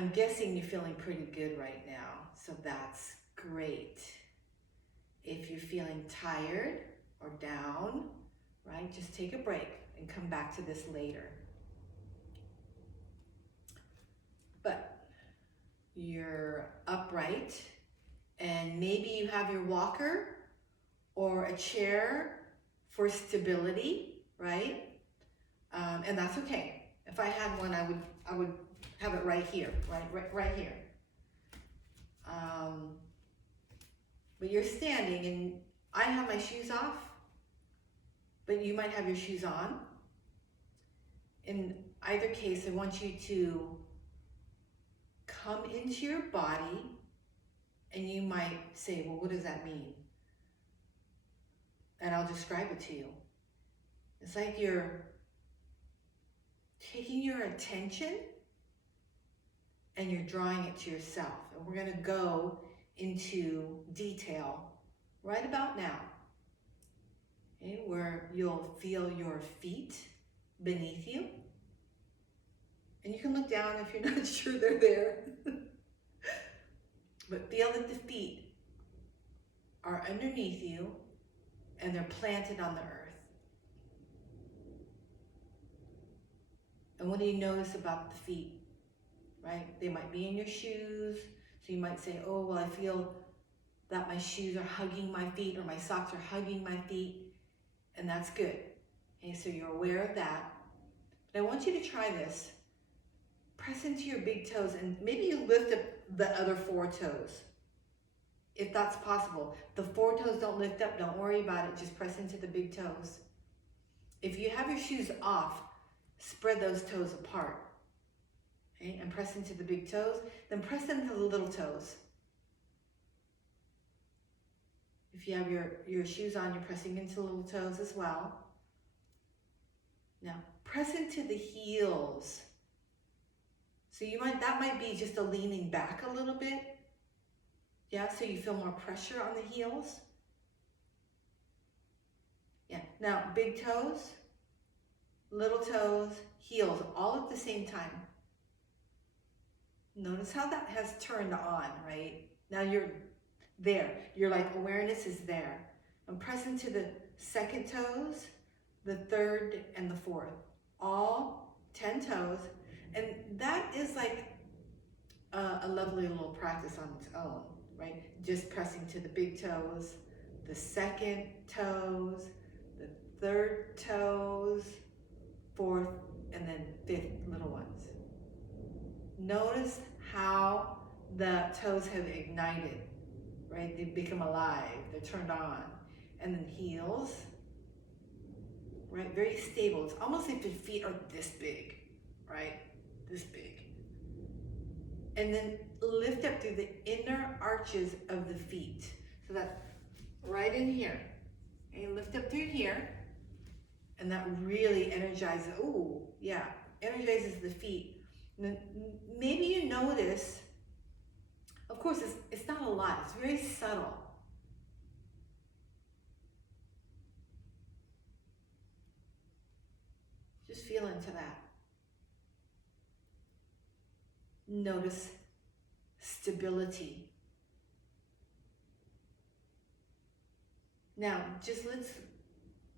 I'm guessing you're feeling pretty good right now, so that's great. If you're feeling tired or down, right, just take a break and come back to this later. But you're upright, and maybe you have your walker or a chair for stability, right? And that's okay. If I had one, I would have it right here, right here. But you're standing, and I have my shoes off, but you might have your shoes on. In either case, I want you to come into your body, and you might say, well, what does that mean? And I'll describe it to you. It's like you're taking your attention and you're drawing it to yourself. And we're gonna go into detail right about now, okay, where you'll feel your feet beneath you. And you can look down if you're not sure they're there. But feel that the feet are underneath you and they're planted on the earth. And what do you notice about the feet? Right? They might be in your shoes. So you might say, oh, well, I feel that my shoes are hugging my feet, or my socks are hugging my feet. And that's good. Okay, so you're aware of that. But I want you to try this. Press into your big toes, and maybe you lift up the other 4 toes. If that's possible. The 4 toes don't lift up, don't worry about it. Just press into the big toes. If you have your shoes off, spread those toes apart. Okay, and press into the big toes, then press into the little toes. If you have your shoes on, you're pressing into the little toes as well. Now, press into the heels. So that might be just a leaning back a little bit. Yeah, so you feel more pressure on the heels. Yeah, now big toes, little toes, heels, all at the same time. Notice how that has turned on, right? Now you're there. Your awareness is there. And press into the second toes, the third, and the fourth. All 10 toes. And that is like a lovely little practice on its own, right? Just pressing to the big toes, the second toes, the third toes, fourth, and then fifth little ones. Notice how the toes have ignited, right? They've become alive, they're turned on. And then heels, right? Very stable. It's almost like your feet are this big, right? This big. And then lift up through the inner arches of the feet. So that's right in here. And lift up through here. And that really energizes, energizes the feet. And then maybe you notice, of course, it's not a lot. It's very subtle. Just feel into that. Notice stability. Now, just let's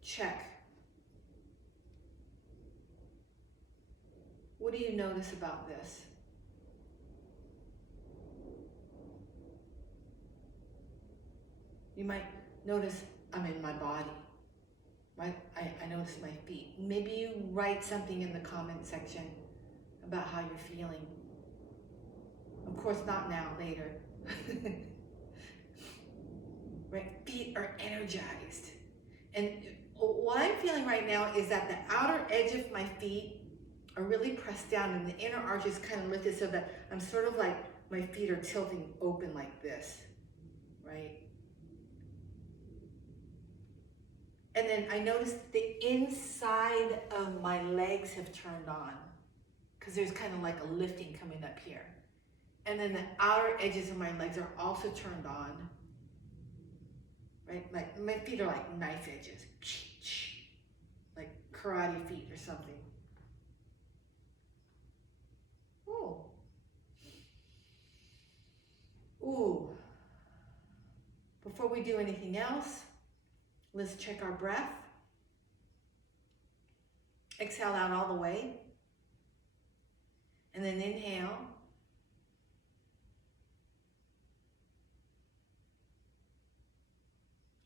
check. What do you notice about this? You might notice I'm in my body, right? I notice my feet. Maybe you write something in the comment section about how you're feeling. Of course, not now, later. Right? Feet are energized. And what I'm feeling right now is that the outer edge of my feet are really pressed down and the inner arch is kind of lifted so that I'm sort of like, my feet are tilting open like this, right? And then I noticed the inside of my legs have turned on because there's kind of like a lifting coming up here. And then the outer edges of my legs are also turned on, right? Like my feet are like knife edges, like karate feet or something. Oh, Ooh. Before we do anything else, let's check our breath. Exhale out all the way. And then inhale.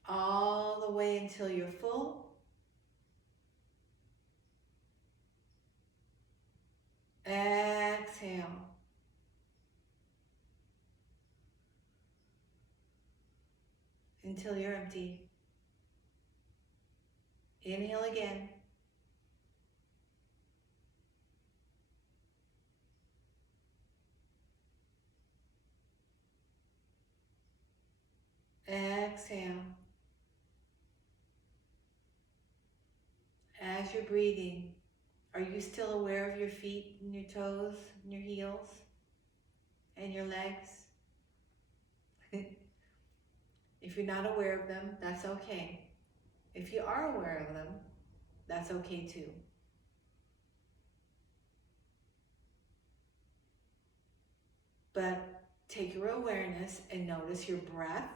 All the way until you're full. Exhale. Until you're empty. Inhale again. Exhale. As you're breathing, are you still aware of your feet and your toes and your heels and your legs? If you're not aware of them, that's okay. If you are aware of them, that's okay too. But take your awareness and notice your breath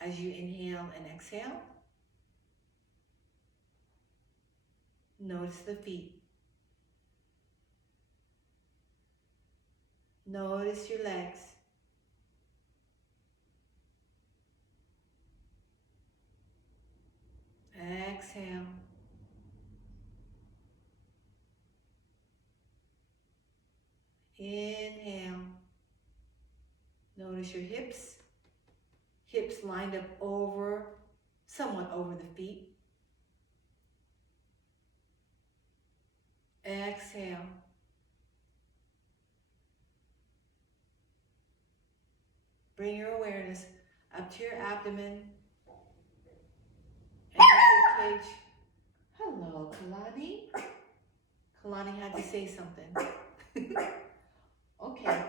as you inhale and exhale. Notice the feet. Notice your legs. Exhale. Inhale. Notice your hips. Hips lined up over, somewhat over the feet. Exhale. Bring your awareness up to your abdomen and your rib cage. Hello, Kalani. Kalani had to say something. Okay.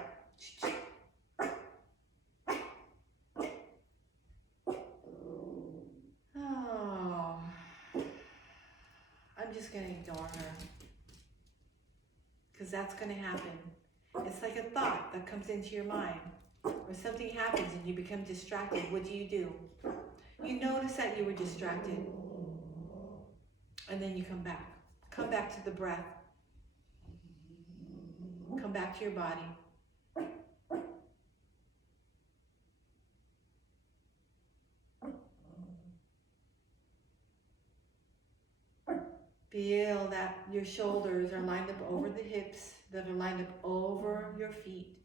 Oh, I'm just going to ignore her. Because that's going to happen. It's like a thought that comes into your mind. Or something happens and you become distracted. What do? You notice that you were distracted. And then you come back. Come back to the breath. Come back to your body. Feel that your shoulders are lined up over the hips, that are lined up over your feet.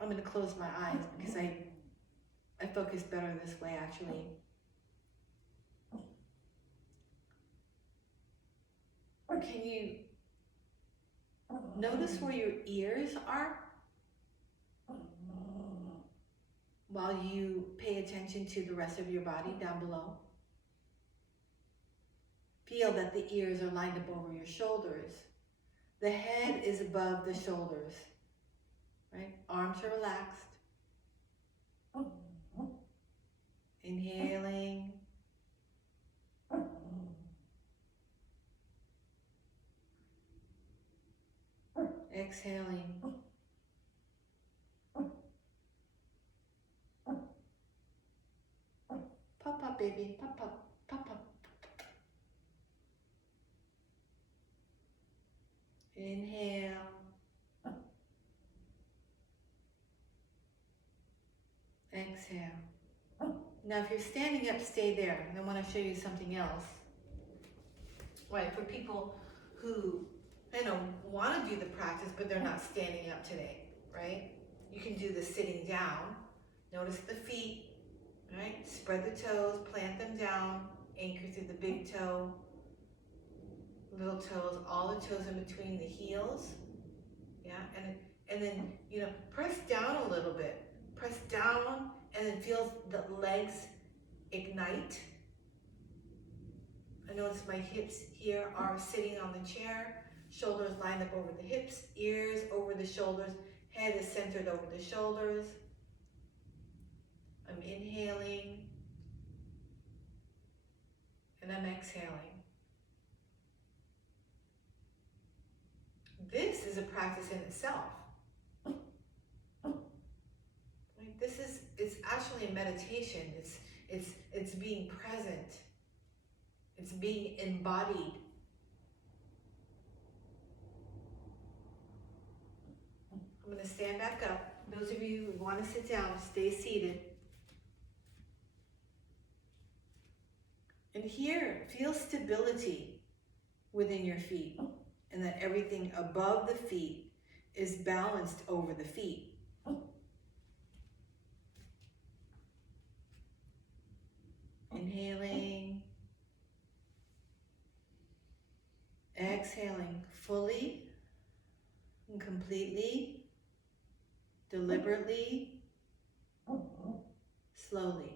I'm going to close my eyes because I focus better this way actually. Can you notice where your ears are while you pay attention to the rest of your body down below? Feel that the ears are lined up over your shoulders. The head is above the shoulders, right? Arms are relaxed. Inhaling. Exhaling. Pop up, baby. Pop up. Pop up. Inhale. Exhale. Now if you're standing up, stay there. And I want to show you something else. Right, for people who, want to do the practice, but they're not standing up today, right? You can do the sitting down. Notice the feet, right? Spread the toes, plant them down, anchor through the big toe, little toes, all the toes in between the heels. Yeah, and then, press down a little bit. Press down and then feel the legs ignite. I notice my hips here are sitting on the chair, shoulders lined up over the hips, ears over the shoulders, head is centered over the shoulders. I'm inhaling and I'm exhaling. This is a practice in itself. it's actually a meditation. It's being present. It's being embodied. I'm going to stand back up. Those of you who want to sit down, stay seated. And here, feel stability within your feet, and that everything above the feet is balanced over the feet. Inhaling, exhaling fully and completely, deliberately, slowly.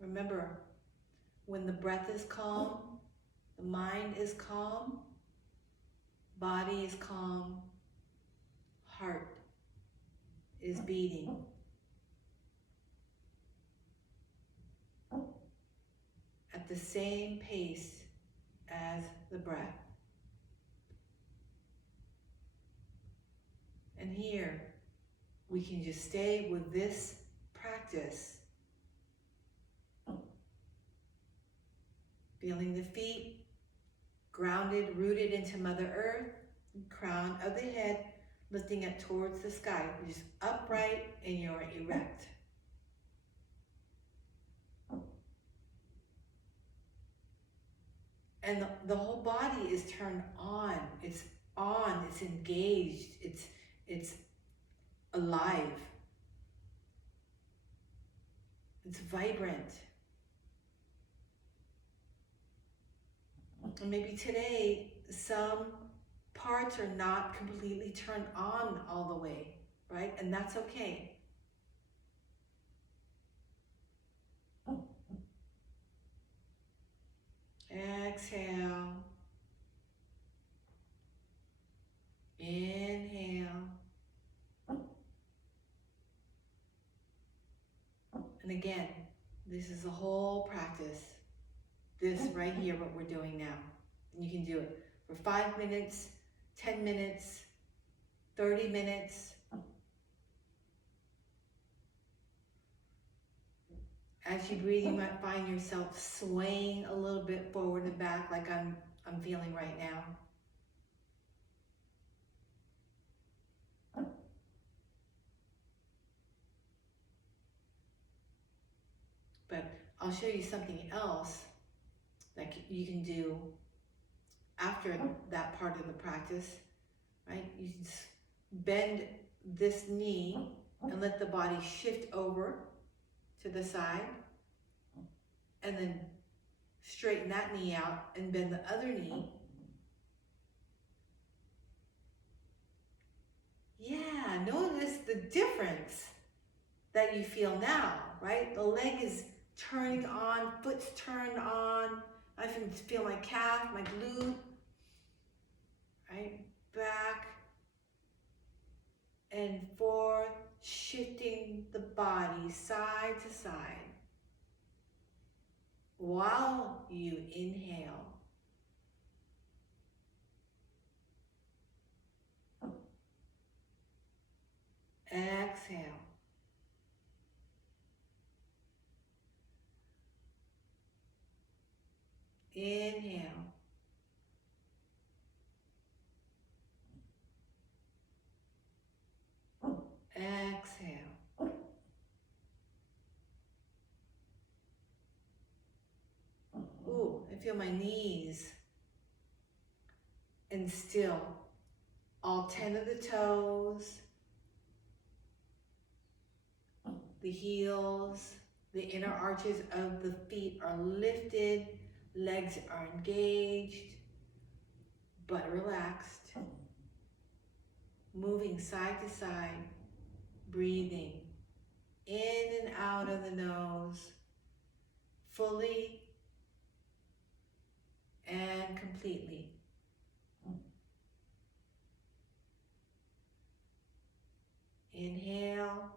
Remember, when the breath is calm, the mind is calm, body is calm, heart is beating. At the same pace as the breath. And here, we can just stay with this practice. Feeling the feet grounded, rooted into Mother Earth, crown of the head lifting up towards the sky. You're just upright and you're erect. And the whole body is turned on. It's on, it's engaged, it's alive. It's vibrant. And maybe today, some parts are not completely turned on all the way, right? And that's okay. Exhale. Inhale. And again, this is a whole practice. This right here, what we're doing now. And you can do it for 5 minutes, 10 minutes, 30 minutes. As you breathe, you might find yourself swaying a little bit forward and back like I'm feeling right now. But I'll show you something else that you can do after that part of the practice, right? You just bend this knee and let the body shift over to the side, and then straighten that knee out and bend the other knee. Yeah, notice the difference that you feel now, right? The leg is turning on, foot's turned on. I can feel my calf, my glute, right? Back and forth, shifting the body side to side while you inhale. Exhale. Inhale. Exhale. Ooh, I feel my knees. And still, all 10 of the toes, the heels, the inner arches of the feet are lifted, legs are engaged, but relaxed. Moving side to side, breathing in and out of the nose, fully and completely. Inhale.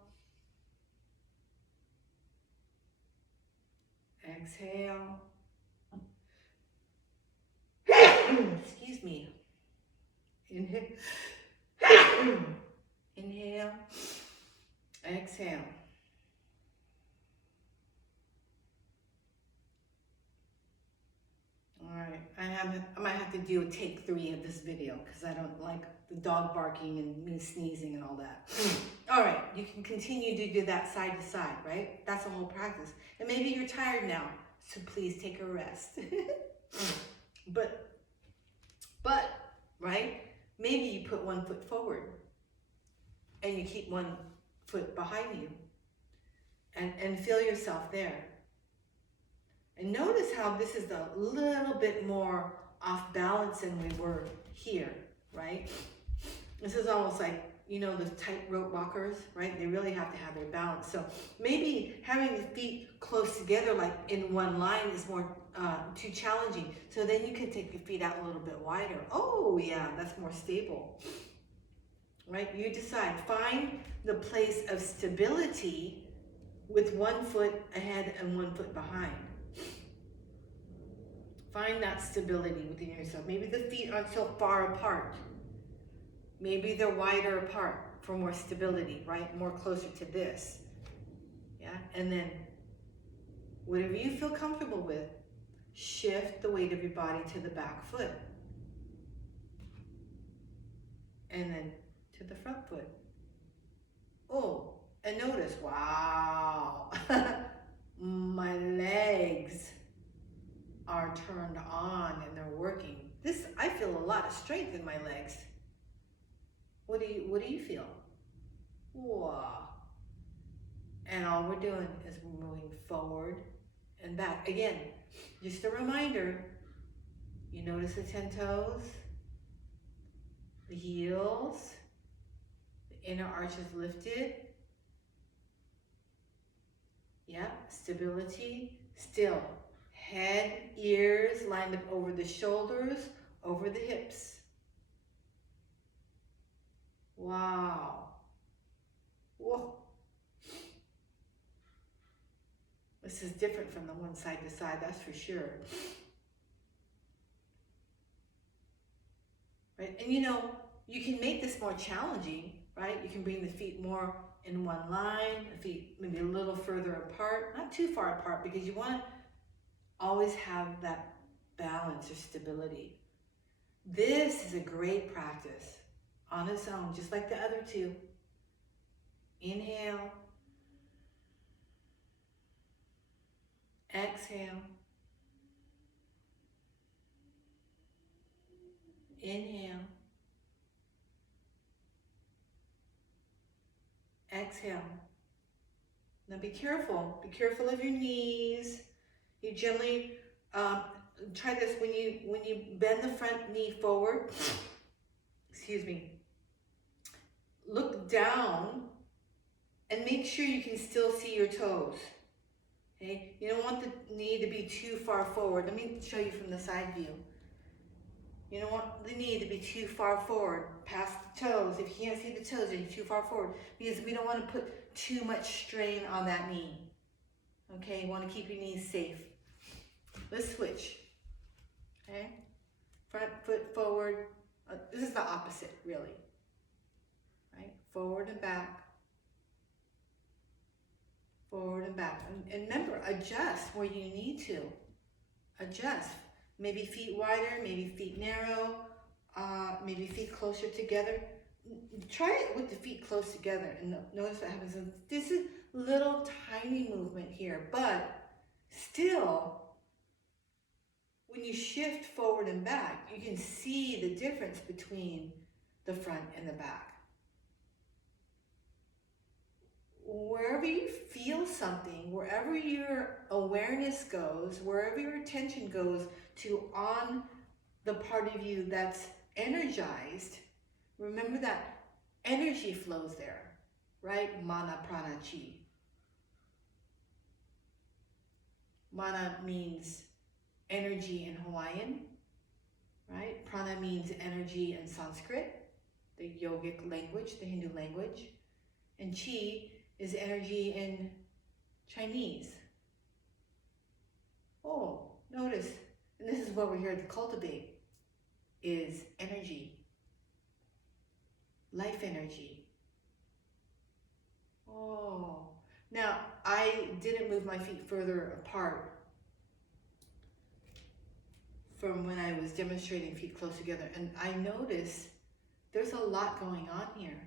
Exhale. Excuse me. Inhale. Inhale. Exhale. All right, I might have to do a take 3 of this video because I don't like the dog barking and me sneezing and all that. All right, you can continue to do that side to side, right? That's a whole practice. And maybe you're tired now, so please take a rest. but, right? Maybe you put one foot forward and you keep one foot behind you and feel yourself there. And notice how this is a little bit more off balance than we were here, right? This is almost like, you know, the tightrope walkers, right? They really have to have their balance. So maybe having the feet close together, like in one line, is more too challenging. So then you can take your feet out a little bit wider. Oh yeah, that's more stable, right? You decide. Find the place of stability with one foot ahead and one foot behind. Find that stability within yourself. Maybe the feet aren't so far apart. Maybe they're wider apart for more stability, right? More closer to this. Yeah, and then whatever you feel comfortable with, shift the weight of your body to the back foot. And then to the front foot. Oh, and notice, wow, my legs are turned on and they're working. I feel a lot of strength in my legs. What do you feel? Wow. And all we're doing is we're moving forward and back. Again, just a reminder, you notice the 10 toes, the heels, the inner arches lifted. Yeah, stability, still. Head, ears lined up over the shoulders, over the hips. Wow. Whoa. This is different from the one side to side, that's for sure. Right? And you know, you can make this more challenging, right? You can bring the feet more in one line, the feet maybe a little further apart, not too far apart, because you want to always have that balance or stability. This is a great practice on its own, just like the other two. Inhale. Exhale. Inhale. Exhale. Now be careful. Be careful of your knees. You gently try this when you bend the front knee forward. Excuse me. Look down and make sure you can still see your toes. Okay? You don't want the knee to be too far forward. Let me show you from the side view. You don't want the knee to be too far forward past the toes. If you can't see the toes, you're too far forward because we don't want to put too much strain on that knee. Okay, you want to keep your knees safe. Let's switch. Okay, front foot forward. This is the opposite, really. Right, forward and back. Forward and back. And remember, adjust where you need to. Adjust. Maybe feet wider, maybe feet narrow, maybe feet closer together. Try it with the feet close together and notice what happens. This is little tiny movement here, but still, when you shift forward and back, you can see the difference between the front and the back. Wherever you feel something, wherever your awareness goes, wherever your attention goes to on the part of you that's energized, remember that energy flows there, right? Mana, prana, chi. Mana means energy in Hawaiian, right? Prana means energy in Sanskrit, the yogic language, the Hindu language. And chi is energy in Chinese. Oh, notice, and this is what we're here to cultivate, is energy, life energy. Oh. Now, I didn't move my feet further apart from when I was demonstrating feet close together. And I noticed there's a lot going on here.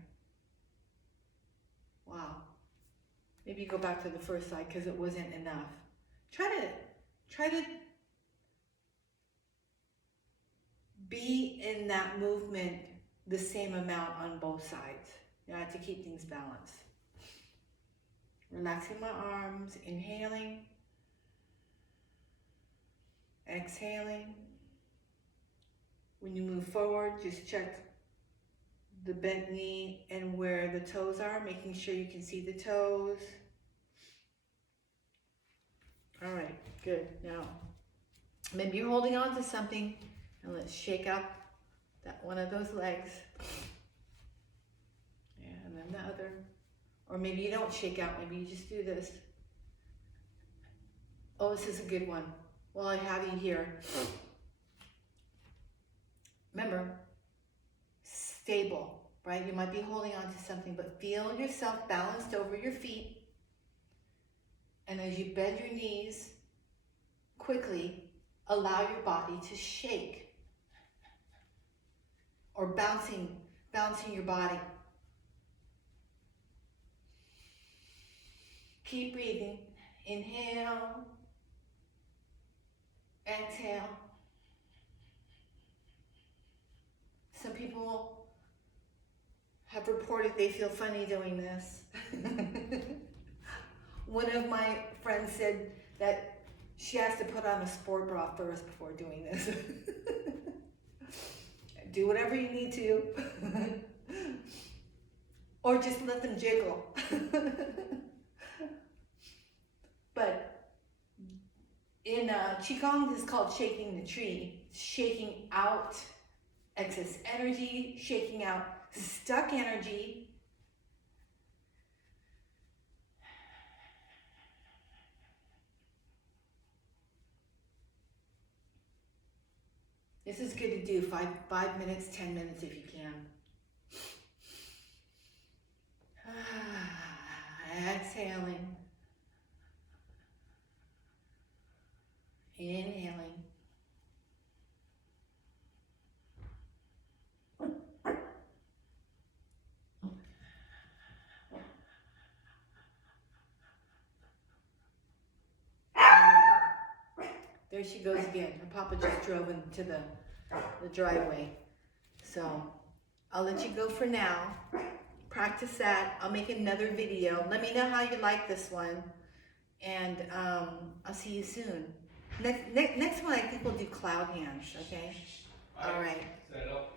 Wow. Maybe go back to the first side because it wasn't enough. Try to be in that movement the same amount on both sides. You know, to keep things balanced. Relaxing my arms, inhaling, exhaling. When you move forward, just check the bent knee and where the toes are, making sure you can see the toes. All right, good. Now, maybe you're holding on to something, and let's shake out that one of those legs. Yeah, and then the other. Or maybe you don't shake out, maybe you just do this. Oh, this is a good one. While I have you here. Remember, stable, right? You might be holding on to something, but feel yourself balanced over your feet. And as you bend your knees, quickly allow your body to shake. Or bouncing your body. Keep breathing. Inhale. Exhale. Some people have reported they feel funny doing this. One of my friends said that she has to put on a sport bra first before doing this. Do whatever you need to. Or just let them jiggle. But in qigong, this is called shaking the tree. Shaking out excess energy, shaking out stuck energy. This is good to do 5 minutes, 10 minutes if you can. Exhaling. Inhaling. There she goes again. Her papa just drove into the driveway. So I'll let you go for now. Practice that. I'll make another video. Let me know how you like this one. And I'll see you soon. Next one, I think we'll do cloud hands, okay? All right. Set up.